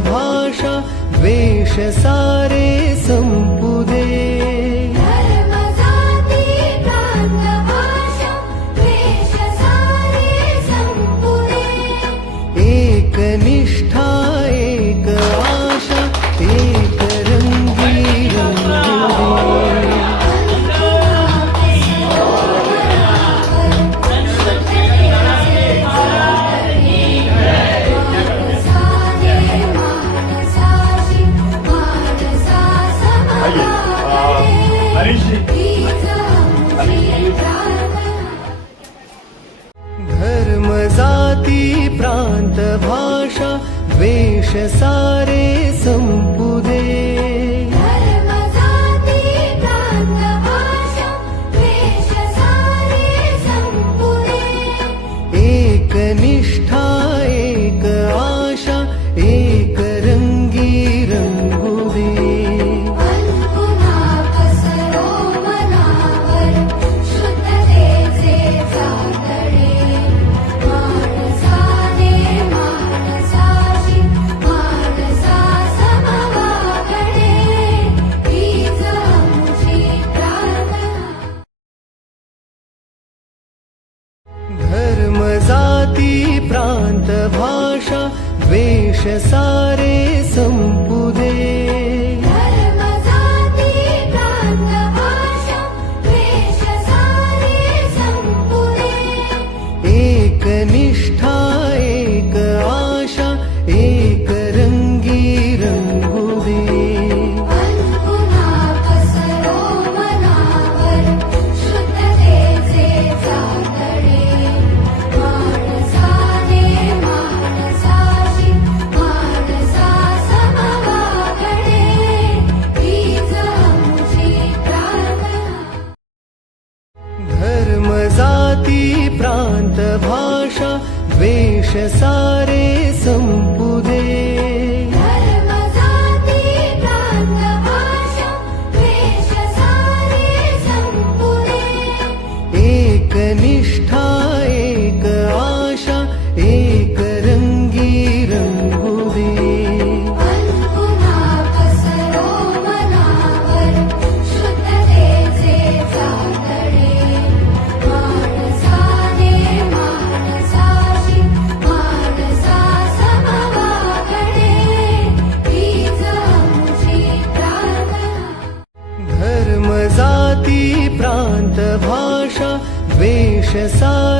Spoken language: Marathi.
भाषा वेश सारे संपुदे। धर्म जाती प्रांत भाषा वेश सारे संपुदे। एक निष्ठा एक आशा एक रंगी रंगोली। धर्म जाती प्रांत भाषा वेश सारे संपुदे। धर्म जाती प्रांत भाषा वेश सारे संपुदे। एक निष्ठा एक आशा एक रंगी रंगोली। पुन्हा पसरो मनावर शुद्धतेचे चाकडे। माणसाने माणसाशी माणसा समवागडे। हीच आमची प्रार्थना। धर्म जाती प्रांत भाषा वेश सारे संपुदे। धर्म जाती प्रांत भाषा वेश सारे संपुदे। एक निष्ठा एक आशा एक रंगी रंगोली। पुन्हा पसरो मनावर शुद्धतेचे चाकडे। माणसाने माणसाशी माणसा समवागडे। हीच आमची प्रार्थना। धर्म जाती प्रांत भाषा वेश सारे संपुदे। धर्म जाती प्रांत भाषा वेश सारे संपुदे। एक निष्ठा एक आशा एक रंगी रंगोली। पुन्हा पसरो मनावर शुद्धतेचे चाकडे। माणसाने माणसाशी माणसा समवागडे। हीच आमची प्रार्थना। धर्म जाती प्रांत भाषा वेश सारे